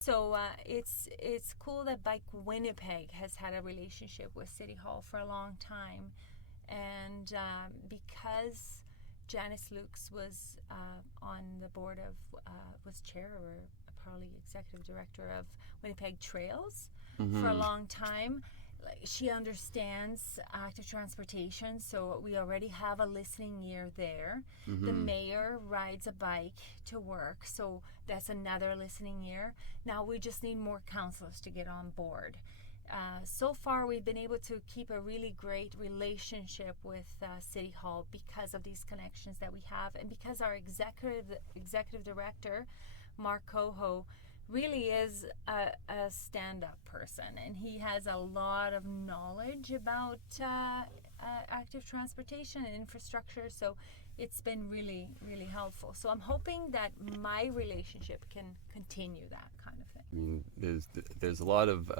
So it's cool that Bike Winnipeg has had a relationship with City Hall for a long time, and because Janice Lukes was on the board of was chair or probably executive director of Winnipeg Trails for a long time. Like, she understands active transportation, so we already have a listening ear there. The mayor rides a bike to work, so that's another listening ear. Now we just need more councillors to get on board. So far, we've been able to keep a really great relationship with City Hall because of these connections that we have, and because our executive director, Mark Coho, really is a stand-up person, and he has a lot of knowledge about active transportation and infrastructure, so it's been really, really helpful. So I'm hoping that my relationship can continue that kind of thing. I mean, there's a lot of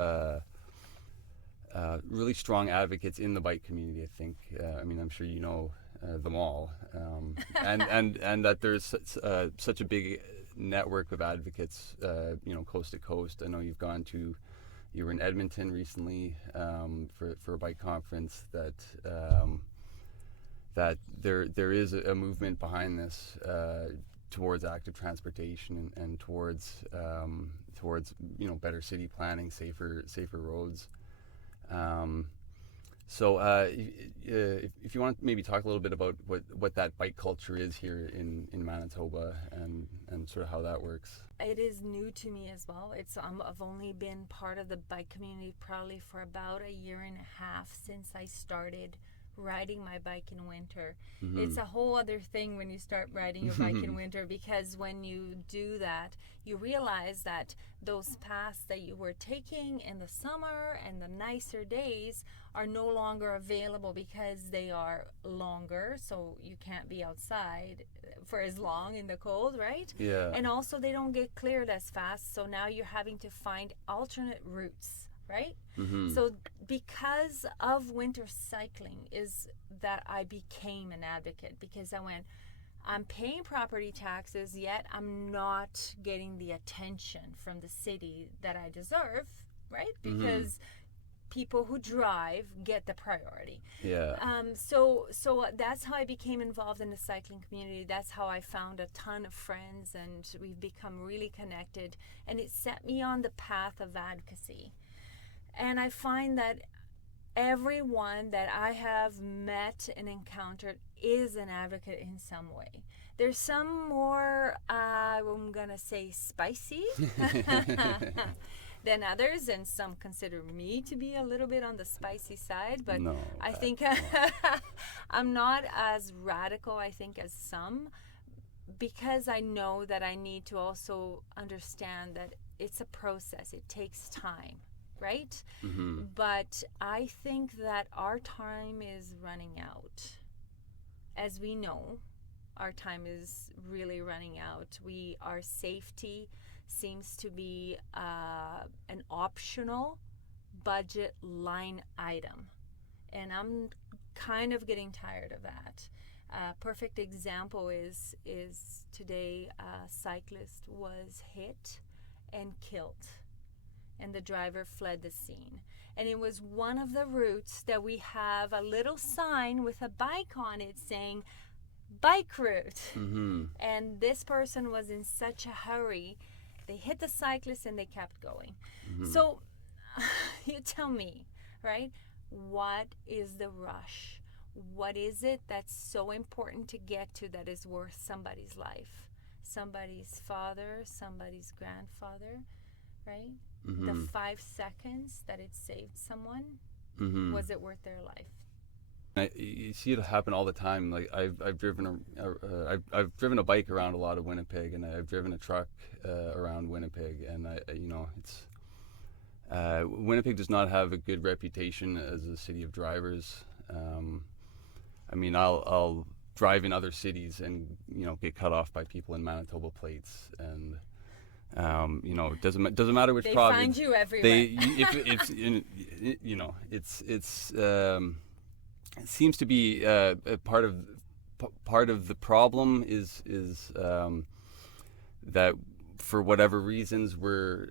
really strong advocates in the bike community, I think. I mean, I'm sure you know them all, and that there's such a big network of advocates, coast to coast. I know you were in Edmonton recently for a bike conference. That there is a movement behind this towards active transportation and towards better city planning, safer roads. So if you want to maybe talk a little bit about what that bike culture is here in Manitoba and sort of how that works. It is new to me as well. I've only been part of the bike community probably for about a year and a half since I started riding my bike in winter. It's a whole other thing when you start riding your bike in winter, because when you do that, you realize that those paths that you were taking in the summer and the nicer days are no longer available because they are longer, so you can't be outside for as long in the cold, right? Yeah. And also they don't get cleared as fast, so now you're having to find alternate routes, right? So because of winter cycling is that I became an advocate, because I went, I'm paying property taxes, yet I'm not getting the attention from the city that I deserve, right? Because people who drive get the priority. Yeah. So that's how I became involved in the cycling community. That's how I found a ton of friends, and we've become really connected, and it set me on the path of advocacy. And I find that everyone that I have met and encountered is an advocate in some way. There's some more, I'm going to say, spicy than others, and some consider me to be a little bit on the spicy side, but No, I think I'm not as radical, I think, as some, because I know that I need to also understand that it's a process. It takes time. Right? But I think that our time is running out. As we know, our time is really running out. Our safety seems to be an optional budget line item. And I'm kind of getting tired of that. Perfect example is today a cyclist was hit and killed, and the driver fled the scene. And it was one of the routes that we have a little sign with a bike on it saying bike route. And this person was in such a hurry, they hit the cyclist and they kept going. So you tell me, right? What is the rush? What is it that's so important to get to that is worth somebody's life? Somebody's father, somebody's grandfather, right? The 5 seconds that it saved someone, was it worth their life? You see it happen all the time. Like I've driven a bike around a lot of Winnipeg, and I've driven a truck around Winnipeg, and Winnipeg does not have a good reputation as a city of drivers. I mean, I'll drive in other cities and get cut off by people in Manitoba plates, and it doesn't matter which province. They find you everywhere. It seems to be a part of the problem is that for whatever reasons, we're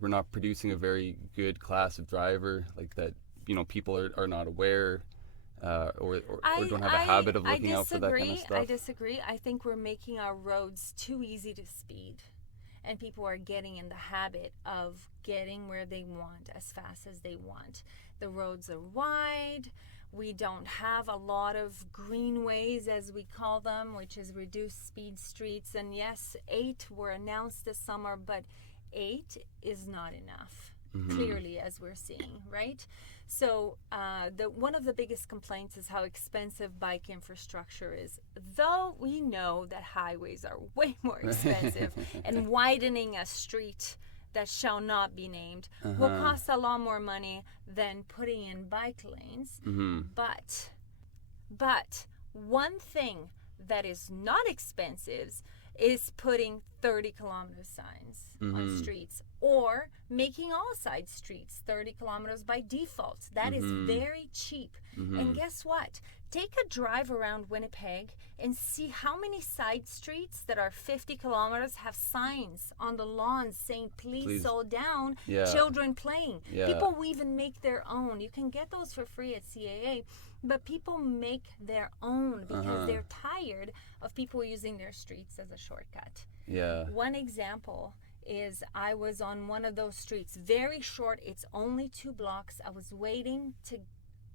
not producing a very good class of driver, like that, people are not aware, or don't have a habit of looking out for that kind of stuff. I disagree. I think we're making our roads too easy to speed, and people are getting in the habit of getting where they want as fast as they want. The roads are wide. We don't have a lot of greenways, as we call them, which is reduced speed streets. And yes, 8 were announced this summer, but 8 is not enough, clearly, as we're seeing, right? So one of the biggest complaints is how expensive bike infrastructure is. Though we know that highways are way more expensive and widening a street that shall not be named will cost a lot more money than putting in bike lanes. But one thing that is not expensive is putting 30-kilometer signs on streets, or making all side streets 30 kilometers by default. That is very cheap. And guess what? Take a drive around Winnipeg and see how many side streets that are 50 kilometers have signs on the lawns saying, please slow down, children playing. People will even make their own. You can get those for free at CAA, but people make their own because they're tired of people using their streets as a shortcut. One example is I was on one of those streets, very short, it's only 2 blocks. I was waiting to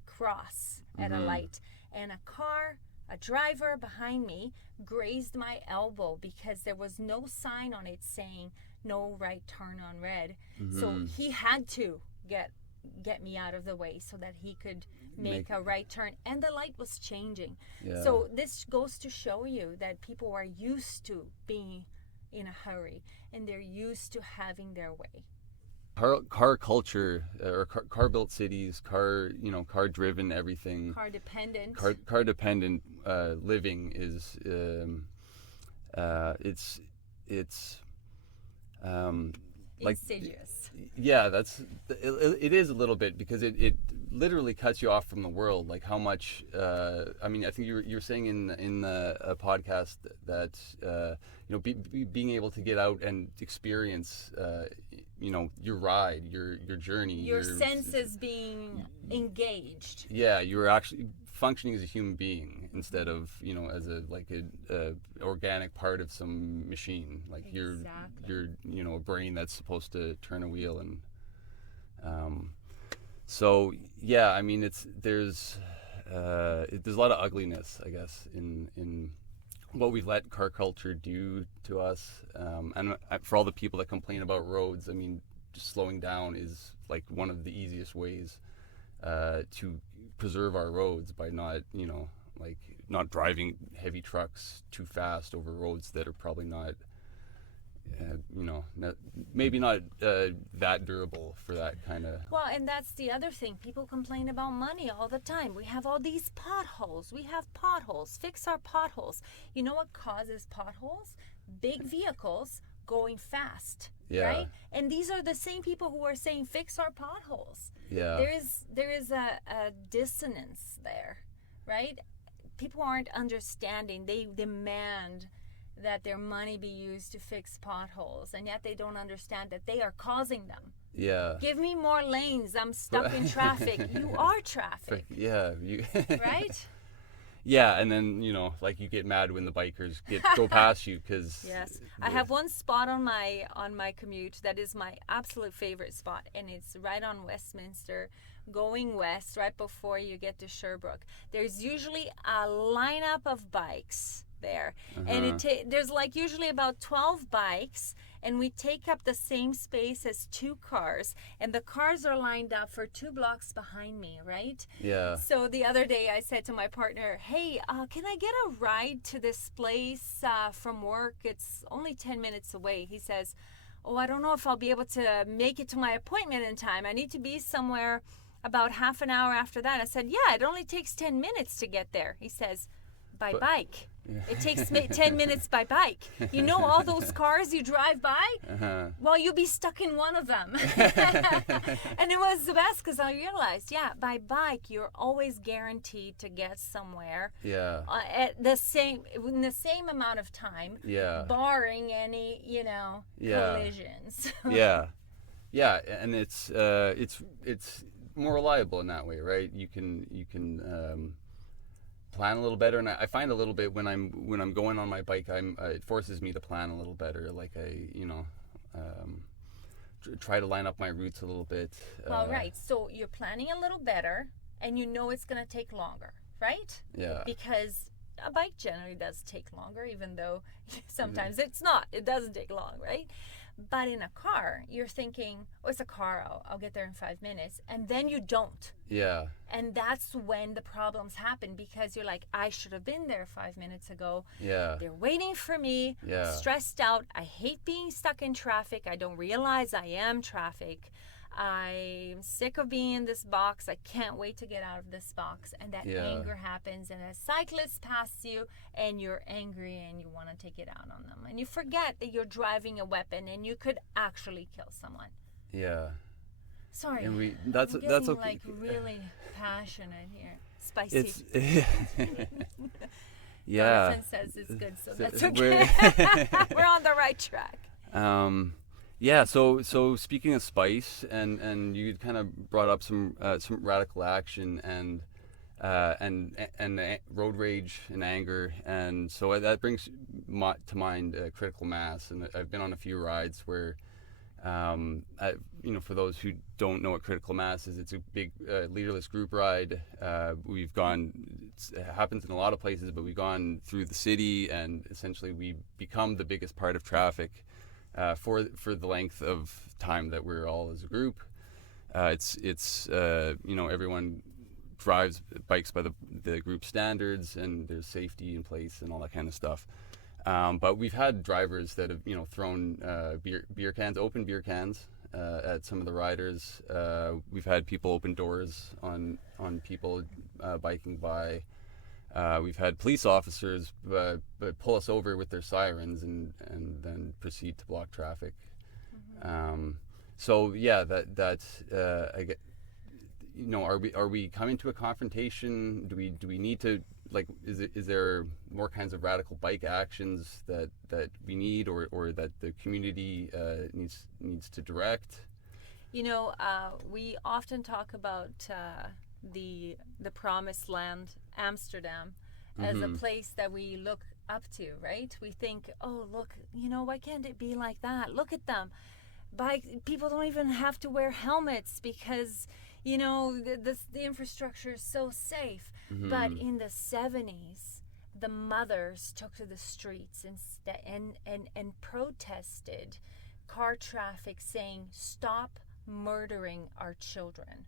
cross at a light, and a driver behind me grazed my elbow because there was no sign on it saying no right turn on red. So he had to get me out of the way so that he could make a right turn, and the light was changing. So this goes to show you that people are used to being in a hurry, and they're used to having their way. Car culture, or car built cities, car driven everything, car dependent living is it's like insidious. It is a little bit, because it literally cuts you off from the world. Like how much I think you're saying in a podcast that being able to get out and experience your ride, your journey, your senses being engaged. You're actually functioning as a human being instead of as a organic part of some machine. Like you're a brain that's supposed to turn a wheel. And there's a lot of ugliness, I guess, in what we've let car culture do to us. And for all the people that complain about roads, just slowing down is like one of the easiest ways to preserve our roads, by not driving heavy trucks too fast over roads that are probably not maybe not that durable for that kind of. Well, and that's the other thing. People complain about money all the time. We have all these potholes. We have potholes. Fix our potholes. You know what causes potholes? Big vehicles going fast. Right? And these are the same people who are saying fix our potholes. There is a dissonance there, right? People aren't understanding. They demand that their money be used to fix potholes, and yet they don't understand that they are causing them. Give me more lanes. I'm stuck in traffic. You are traffic. Right? And then you get mad when the bikers go past you, because I have one spot on my commute that is my absolute favorite spot, and it's right on Westminster, going west, right before you get to Sherbrooke. There's usually a lineup of bikes there, and there's usually about 12 bikes, and we take up the same space as 2 cars, and the cars are lined up for 2 blocks behind me, right? So the other day I said to my partner, hey, can I get a ride to this place from work? It's only 10 minutes away. He says, oh, I don't know if I'll be able to make it to my appointment in time. I need to be somewhere about half an hour after that. I said, it only takes 10 minutes to get there. He says, by bike. It takes 10 minutes by bike. You know, all those cars you drive by? Well, you'll be stuck in one of them. And it was the best because I realized, by bike, you're always guaranteed to get somewhere at in the same amount of time, barring any, collisions. And it's more reliable in that way, right? You can plan a little better, and I find a little bit when I'm going on my bike, it forces me to plan a little better. Like try to line up my routes a little bit. Well, right. So you're planning a little better, and you know it's going to take longer, right? Yeah. Because a bike generally does take longer, even though sometimes it's not. It doesn't take long, right? But in a car, you're thinking, it's a car, I'll get there in 5 minutes. And then you don't. Yeah. And that's when the problems happen because you're like, I should have been there 5 minutes ago. Yeah. They're waiting for me. Yeah. Stressed out. I hate being stuck in traffic. I don't realize I am traffic. I'm sick of being in this box. I can't wait to get out of this box. And that anger happens, and a cyclist passes you, and you're angry, and you want to take it out on them. And you forget that you're driving a weapon, and you could actually kill someone. Yeah. Sorry. And that's okay. Like really passionate here. Spicy. Yeah. Jonathan says it's good, so that's okay. We're on the right track. Yeah, so speaking of spice, and you kind of brought up some radical action and road rage and anger, and so that brings to mind critical mass. And I've been on a few rides where, for those who don't know what critical mass is, it's a big leaderless group ride. We've gone. It happens in a lot of places, but we've gone through the city, and essentially we become the biggest part of traffic. For the length of time that we're all as a group. It's everyone drives bikes by the group standards, and there's safety in place and all that kind of stuff. But we've had drivers that have thrown open beer cans at some of the riders. We've had people open doors on people biking by. We've had police officers but pull us over with their sirens and then proceed to block traffic. So yeah, I get. Are we coming to a confrontation? Do we need to, like, is there more kinds of radical bike actions that we need or that the community needs to direct? We often talk about the promised land, Amsterdam, as a place that we look up to, right? We think, oh, look, why can't it be like that? Look at them. People don't even have to wear helmets because, the infrastructure is so safe. But in the 70s, the mothers took to the streets and protested car traffic, saying, stop murdering our children.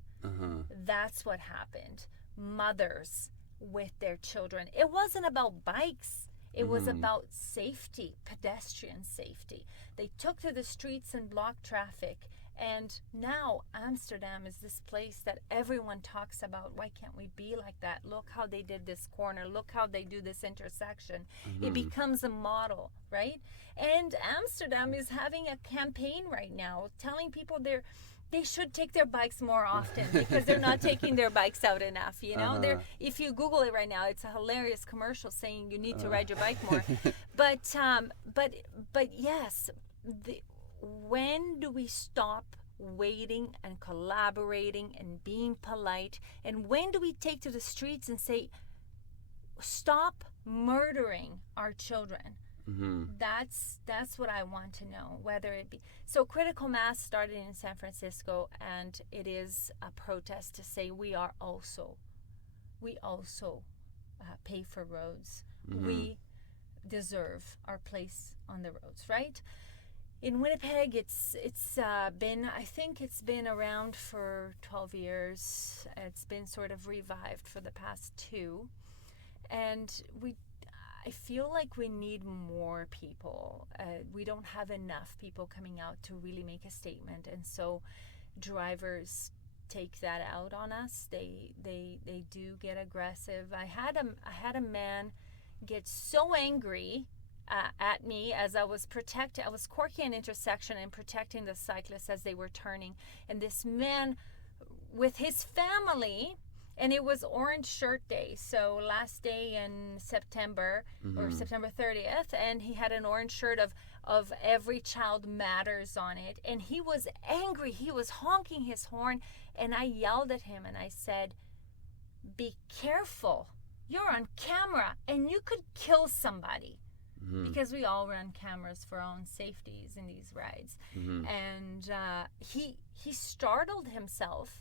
That's what happened. Mothers with their children. It wasn't about bikes. It was about safety, pedestrian safety. They took to the streets and blocked traffic. And now Amsterdam is this place that everyone talks about. Why can't we be like that? Look how they did this corner. Look how they do this intersection. It becomes a model, right? And Amsterdam is having a campaign right now telling people they should take their bikes more often because they're not taking their bikes out enough. If you Google it right now, it's a hilarious commercial saying you need to ride your bike more. But yes, when do we stop waiting and collaborating and being polite? And when do we take to the streets and say, stop murdering our children? That's what I want to know, whether it be. So critical mass started in San Francisco, and it is a protest to say we also pay for roads. We deserve our place on the roads, right? In Winnipeg, it's been around for 12 years. It's been sort of revived for the past 2, and I feel like we need more people. We don't have enough people coming out to really make a statement, and so drivers take that out on us. They do get aggressive. I had a man get so angry at me as I was corking an intersection and protecting the cyclists as they were turning. And this man with his family, and it was Orange Shirt Day, so last day in September, or September 30th, and he had an orange shirt of Every Child Matters on it, and he was angry. He was honking his horn, and I yelled at him and I said, "Be careful. You're on camera and you could kill somebody." Because we all run cameras for our own safeties in these rides. And he startled himself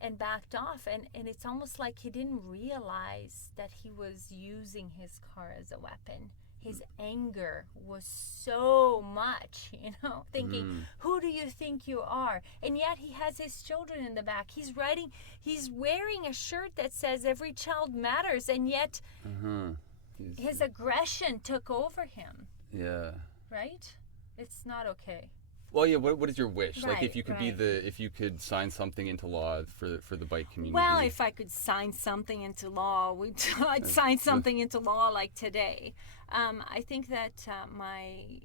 and backed off, and it's almost like he didn't realize that he was using his car as a weapon. His anger was so much, thinking, who do you think you are? And yet he has his children in the back. He's wearing a shirt that says Every Child Matters, and yet his aggression took over him. Yeah. Right? It's not okay. Well, yeah. What is your wish? Right, like, if you could if you could sign something into law for the bike community. Well, if I could sign something into law, I'd sign something into law like today. I think that I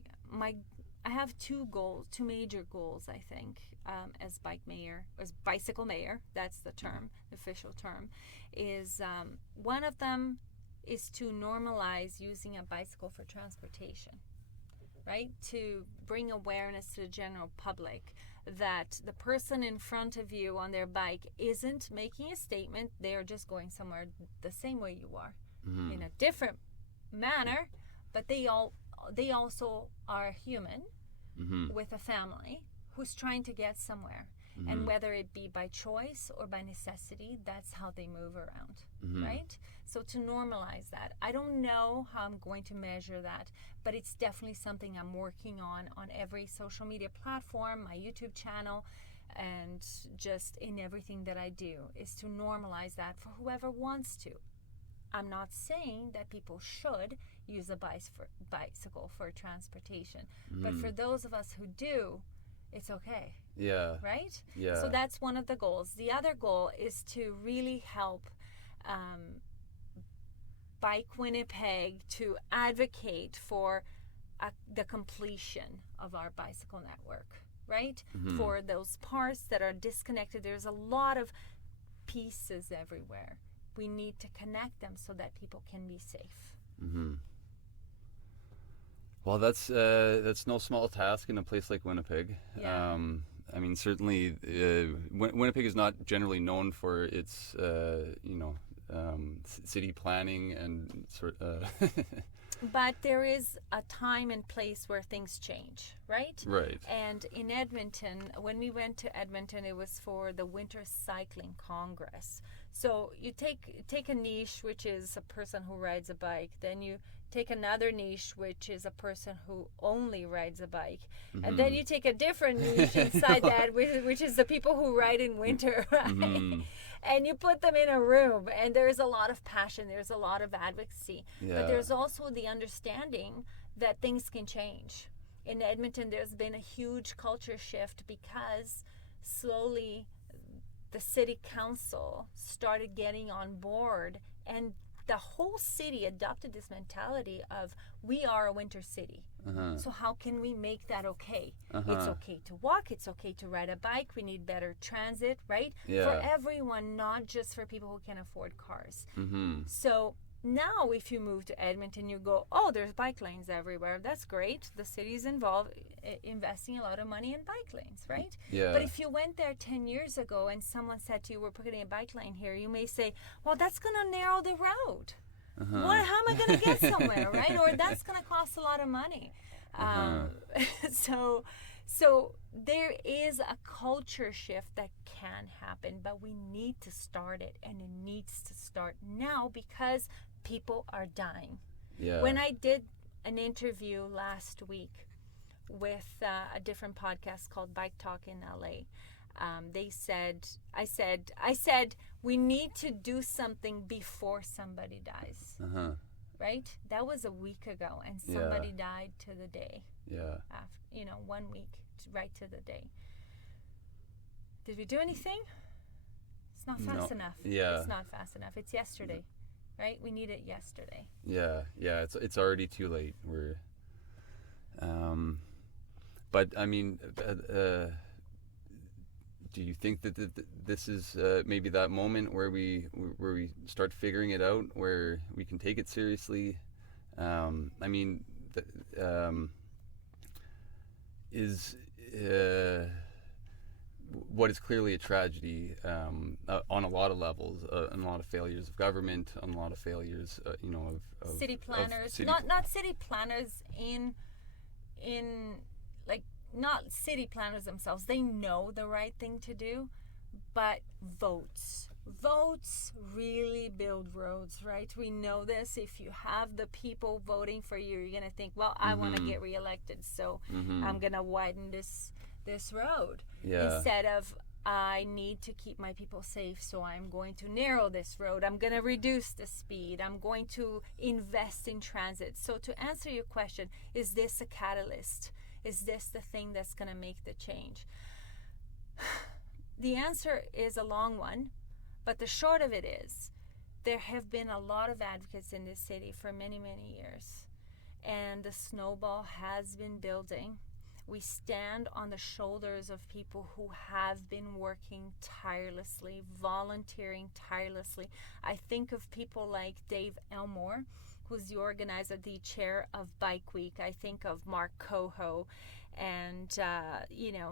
have two major goals. I think as bicycle mayor. That's the term, the official term. Is one of them is to normalize using a bicycle for transportation. Right? To bring awareness to the general public that the person in front of you on their bike isn't making a statement. They're just going somewhere the same way you are, in a different manner, but they also are human with a family who's trying to get somewhere. And whether it be by choice or by necessity, that's how they move around, right? So to normalize that, I don't know how I'm going to measure that, but it's definitely something I'm working on every social media platform, my YouTube channel, and just in everything that I do, is to normalize that for whoever wants to. I'm not saying that people should use a bicycle for transportation, but for those of us who do, it's okay. Yeah. Right? Yeah. So that's one of the goals. The other goal is to really help Bike Winnipeg to advocate for the completion of our bicycle network, right? For those parts that are disconnected. There's a lot of pieces everywhere. We need to connect them so that people can be safe. Well, that's no small task in a place like Winnipeg. Yeah. I mean, certainly, Winnipeg is not generally known for its, city planning and sort. But there is a time and place where things change, right? Right. And in Edmonton, when we went to Edmonton, it was for the Winter Cycling Congress. So you take a niche, which is a person who rides a bike. Then you take another niche, which is a person who only rides a bike. And then you take a different niche inside that, which is the people who ride in winter, right? And you put them in a room, and there's a lot of passion, there's a lot of advocacy. Yeah. But there's also the understanding that things can change. In Edmonton, there's been a huge culture shift because slowly the city council started getting on board, and the whole city adopted this mentality of, we are a winter city. So how can we make that okay? It's okay to walk, it's okay to ride a bike, we need better transit, right? Yeah. For everyone, not just for people who can afford cars. So now if you move to Edmonton, you go, oh, there's bike lanes everywhere. That's great. The city's involved, investing a lot of money in bike lanes, right? Yeah. But if you went there 10 years ago and someone said to you, we're putting a bike lane here, you may say, well, that's going to narrow the road. How am I going to get somewhere, right? Or that's going to cost a lot of money. So there is a culture shift that can happen, but we need to start it, and it needs to start now because people are dying. Yeah. When I did an interview last week with a different podcast called Bike Talk in LA, I said, we need to do something before somebody dies. Right? That was a week ago, and somebody died to the day. Yeah. After, 1 week, right to the day. Did we do anything? It's not fast enough. Yeah. It's not fast enough. It's yesterday. right? We need it yesterday. Yeah, it's already too late. But I mean, do you think that this is maybe that moment where we start figuring it out, where we can take it seriously? I mean, is what is clearly a tragedy on a lot of levels, on a lot of failures of government, on a lot of failures, of city planners, not city planners in like, not city planners themselves. They know the right thing to do, but votes really build roads, right? We know this. If you have the people voting for you, you're gonna think, well, I want to get reelected, so I'm gonna widen this road, instead of, I need to keep my people safe, so I'm going to narrow this road, I'm going to reduce the speed, I'm going to invest in transit. So to answer your question, is this a catalyst? Is this the thing that's going to make the change? The answer is a long one, but the short of it is, there have been a lot of advocates in this city for many, many years, and the snowball has been building. We stand on the shoulders of people who have been working tirelessly, volunteering tirelessly. I think of people like Dave Elmore, who's the organizer, the chair of Bike Week. I think of Mark Coho and,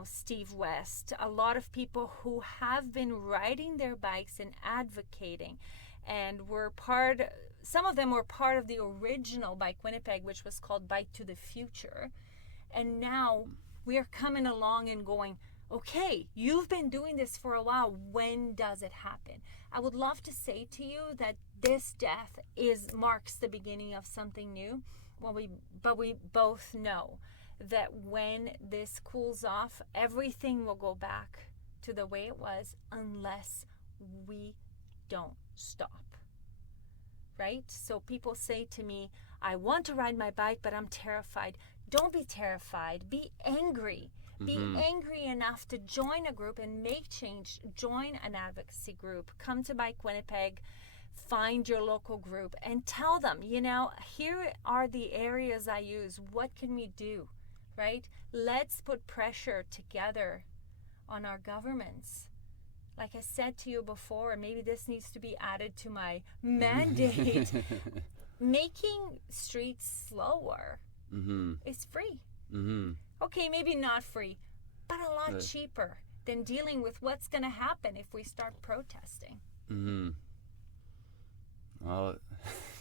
Steve West. A lot of people who have been riding their bikes and advocating, and some of them were part of the original Bike Winnipeg, which was called Bike to the Future. And now we're coming along and going, okay, you've been doing this for a while. When does it happen? I would love to say to you that this death marks the beginning of something new. But we both know that when this cools off, everything will go back to the way it was, unless we don't stop. Right? So people say to me, I want to ride my bike, but I'm terrified. Don't be terrified. Be angry. Be angry enough to join a group and make change. Join an advocacy group. Come to Bike Winnipeg. Find your local group and tell them, here are the areas I use. What can we do? Right? Let's put pressure together on our governments. Like I said to you before, and maybe this needs to be added to my mandate, making streets slower. It's free. Okay, maybe not free, but a lot cheaper than dealing with what's going to happen if we start protesting. Well,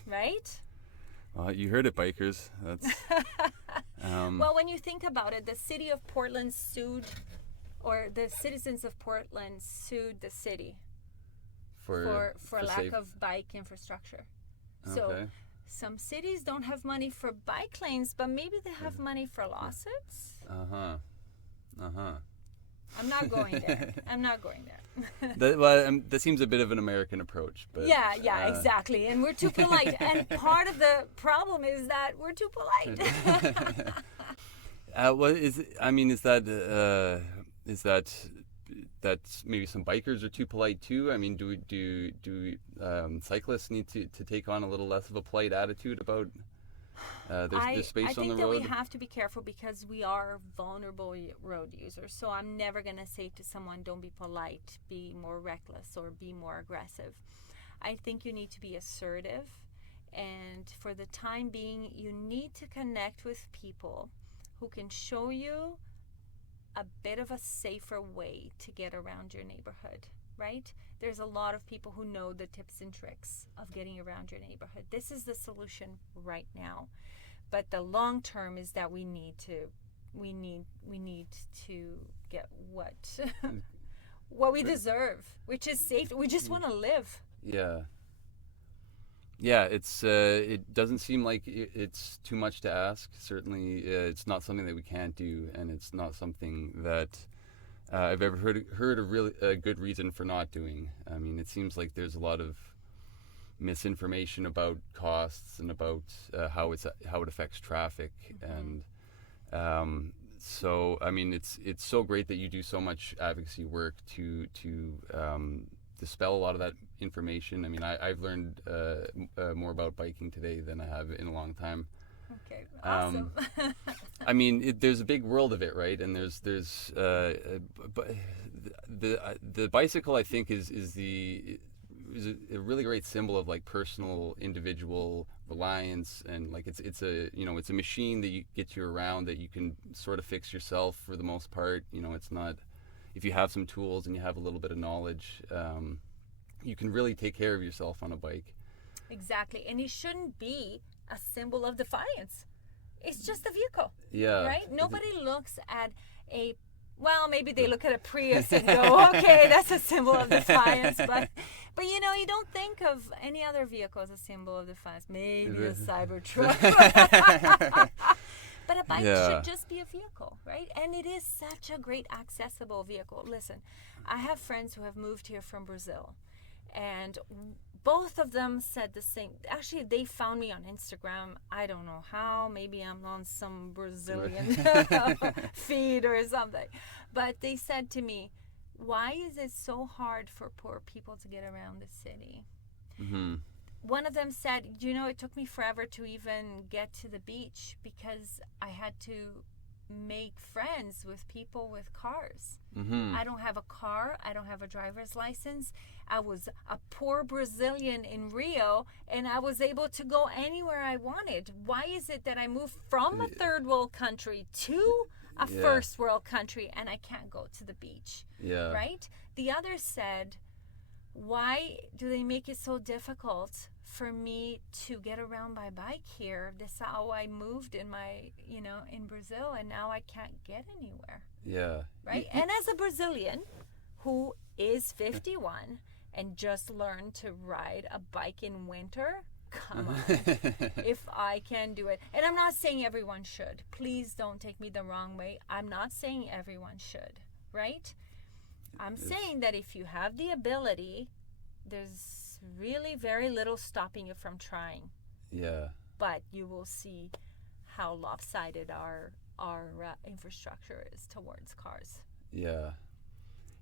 right? Well, you heard it, bikers. That's well, when you think about it, the city of Portland the citizens of Portland sued the city for lack of bike infrastructure. So some cities don't have money for bike lanes, but maybe they have money for lawsuits. I'm not going there. That seems a bit of an American approach, but yeah, exactly. And we're too polite. And part of the problem is that we're too polite. Is that maybe some bikers are too polite too? I mean, do cyclists need to take on a little less of a polite attitude about their space on the road? I think that we have to be careful because we are vulnerable road users. So I'm never going to say to someone, don't be polite, be more reckless, or be more aggressive. I think you need to be assertive. And for the time being, you need to connect with people who can show you a bit of a safer way to get around your neighborhood, right? There's a lot of people who know the tips and tricks of getting around your neighborhood. This is the solution right now. But the long term is that we need to get what we deserve, which is safe. We just want to live. Yeah, it doesn't seem like it's too much to ask. Certainly, it's not something that we can't do, and it's not something that I've ever heard a good reason for not doing. I mean, it seems like there's a lot of misinformation about costs and about how it affects traffic, and so I mean, it's so great that you do so much advocacy work to dispel a lot of that information. I mean, I've learned more about biking today than I have in a long time. Okay, awesome. I mean, there's a big world of it, right? And there's the bicycle, I think, is a really great symbol of like personal, individual reliance, and like it's a it's a machine that gets you around, that you can sort of fix yourself for the most part. It's not, if you have some tools and you have a little bit of knowledge, you can really take care of yourself on a bike. Exactly, and it shouldn't be a symbol of defiance. It's just a vehicle. Yeah. Right? Nobody looks at maybe they look at a Prius and go, okay, that's a symbol of defiance. But you don't think of any other vehicle as a symbol of defiance. Maybe a Cybertruck. But a bike should just be a vehicle, right? And it is such a great accessible vehicle. Listen, I have friends who have moved here from Brazil, and both of them said the same. Actually, they found me on Instagram. I don't know how. Maybe I'm on some Brazilian feed or something. But they said to me, why is it so hard for poor people to get around the city? Mm-hmm. One of them said, it took me forever to even get to the beach because I had to make friends with people with cars. Mm-hmm. I don't have a car. I don't have a driver's license. I was a poor Brazilian in Rio, and I was able to go anywhere I wanted. Why is it that I moved from a third world country to a first world country and I can't go to the beach? Yeah. Right? The other said, why do they make it so difficult for me to get around by bike here? This is how I moved in my, in Brazil, and now I can't get anywhere. Yeah. Right? And as a Brazilian who is 51 and just learned to ride a bike in winter, come on. If I can do it. And I'm not saying everyone should. Please don't take me the wrong way. I'm not saying everyone should, right? I'm saying that if you have the ability, there's really very little stopping you from trying. Yeah. But you will see how lopsided our infrastructure is towards cars. Yeah.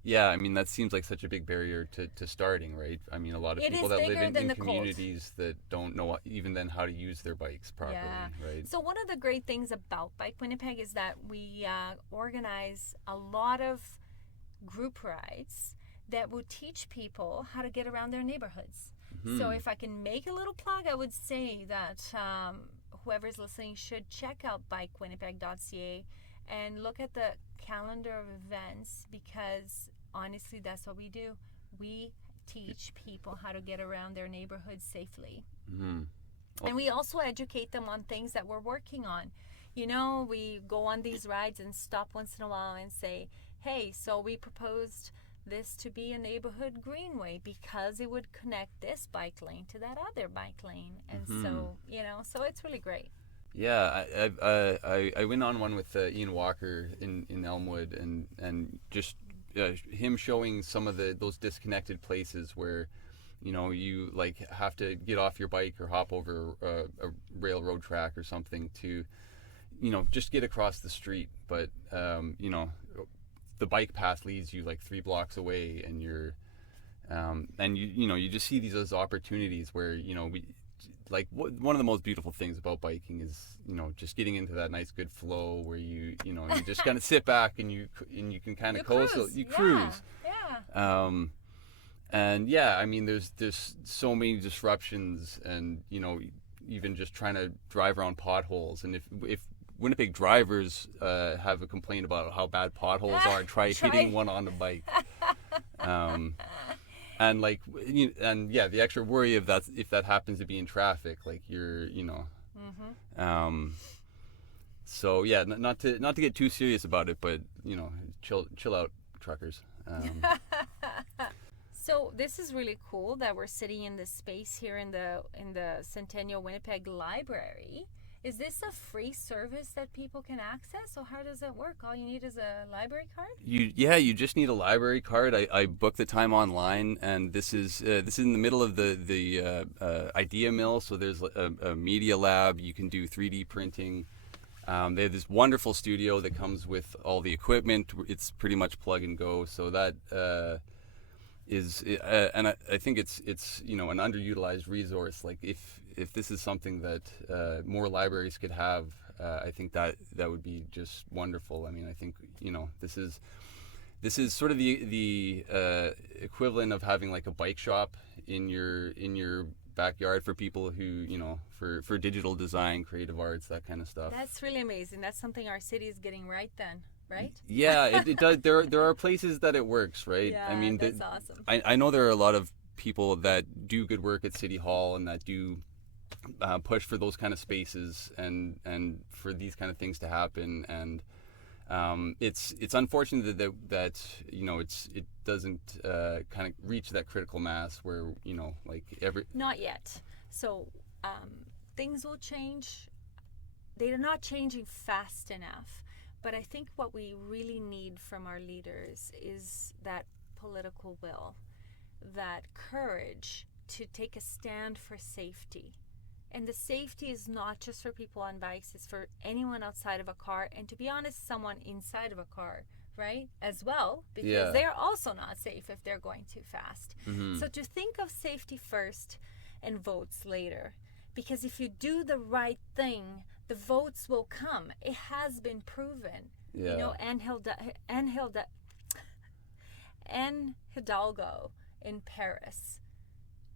Yeah, I mean, that seems like such a big barrier to starting, right? I mean, a lot of people that live in communities that don't know even then how to use their bikes properly, right? So one of the great things about Bike Winnipeg is that we organize a lot of group rides that will teach people how to get around their neighborhoods. Mm-hmm. So if I can make a little plug, I would say that whoever's listening should check out bikewinnipeg.ca and look at the calendar of events, because honestly, that's what we do. We teach people how to get around their neighborhoods safely. Mm-hmm. And we also educate them on things that we're working on. We go on these rides and stop once in a while and say, hey, so we proposed this to be a neighborhood greenway because it would connect this bike lane to that other bike lane. And so it's really great. Yeah, I went on one with Ian Walker in Elmwood, and just him showing some of those disconnected places where, you like have to get off your bike or hop over a railroad track or something to, just get across the street. But, the bike path leads you like 3 blocks away, and you're, and you just see these as opportunities where, like one of the most beautiful things about biking is, just getting into that nice good flow where you just kind of sit back and you can kind of coast, you cruise. Yeah. And yeah, I mean, there's so many disruptions, and even just trying to drive around potholes. And if Winnipeg drivers have a complaint about how bad potholes are, try hitting one on the bike. And like, the extra worry of that, if that happens to be in traffic, like you're, Mm-hmm. So yeah, not to get too serious about it, but chill out, truckers. So this is really cool that we're sitting in this space here in the Centennial Winnipeg Library. Is this a free service that people can access, or how does it work? All you need is a library card? You just need a library card. I booked the time online, and this is in the middle of the Idea Mill. So there's a media lab. You can do 3D printing. They have this wonderful studio that comes with all the equipment. It's pretty much plug and go. So that and I think it's you know, an underutilized resource. Like if this is something that more libraries could have, I think that would be just wonderful. I mean, I think, you know, this is sort of the equivalent of having like a bike shop in your backyard for people who, you know, for digital design, creative arts, that kind of stuff. That's really amazing. That's something our city is getting right then, right? Yeah, it does. There are places that it works, right? Yeah, I mean, that's awesome. I know there are a lot of people that do good work at City Hall and that do push for those kind of spaces and for these kind of things to happen. And it's unfortunate that you know, it doesn't kind of reach that critical mass where, you know, like Not yet. So things will change. They are not changing fast enough. But I think what we really need from our leaders is that political will, that courage to take a stand for safety. And the safety is not just for people on bikes, it's for anyone outside of a car, and to be honest, someone inside of a car, right, as well, because they're also not safe if they're going too fast. Mm-hmm. So to think of safety first and votes later, because if you do the right thing, the votes will come. It has been proven. Yeah. You know, Anne Hidalgo in Paris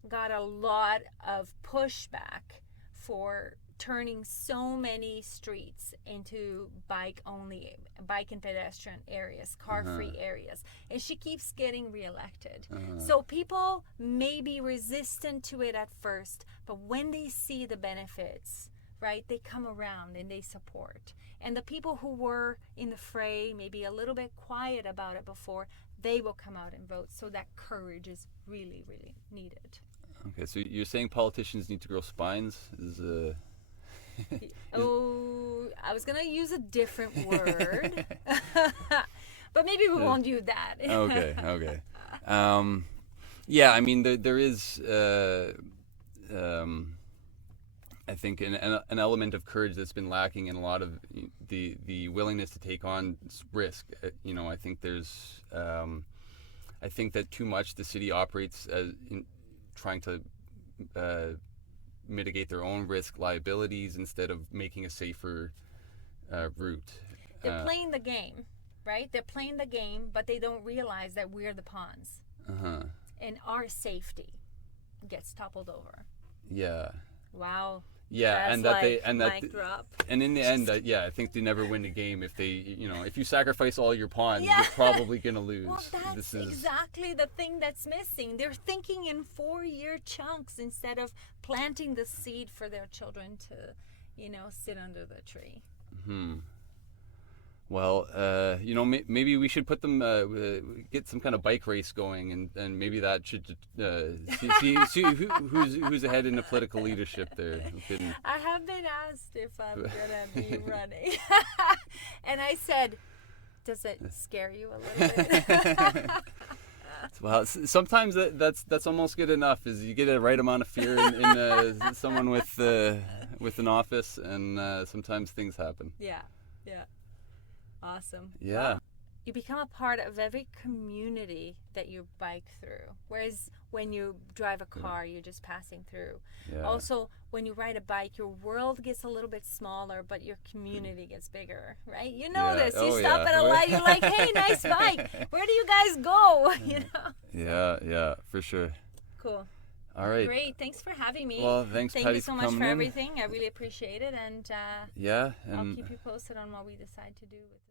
got a lot of pushback for turning so many streets into bike and pedestrian areas, car-free areas. And she keeps getting reelected. So people may be resistant to it at first, but when they see the benefits, right, they come around and they support. And the people who were in the fray, maybe a little bit quiet about it before, they will come out and vote. So that courage is really, really needed. Okay, so you're saying politicians need to grow spines? Oh, I was going to use a different word. But maybe we won't do that. Okay. Yeah, I mean, there is... I think an element of courage that's been lacking in a lot of the willingness to take on risk. You know, I think there's I think that too much the city operates as in trying to mitigate their own risk liabilities instead of making a safer route. They're playing the game, right? They're playing the game, but they don't realize that we're the pawns. And our safety gets toppled over. Yeah. Wow. Yeah, that's and that like they and that mic drop. And in the end, I think they never win the game if they, you know, if you sacrifice all your pawns, you're probably gonna lose. Well, that's exactly the thing that's missing. They're thinking in 4-year chunks instead of planting the seed for their children to, you know, sit under the tree. Well, you know, maybe we should put them, get some kind of bike race going, and maybe that should see who's ahead in the political leadership there. I have been asked if I'm gonna be running, and I said, "Does it scare you a little bit?" Well, sometimes that's almost good enough. Is you get the right amount of fear in someone with an office, and sometimes things happen. Yeah. Awesome. Yeah. Well, you become a part of every community that you bike through. Whereas when you drive a car, you're just passing through. Yeah. Also, when you ride a bike, your world gets a little bit smaller, but your community gets bigger, right? You know this. You stop at a light, you're like, hey, nice bike. Where do you guys go? You know? Yeah, for sure. Cool. All right. Great. Thanks for having me. Well, thanks, Thank Patty, you so much for in. everything. I really appreciate it. And and I'll keep you posted on what we decide to do with this.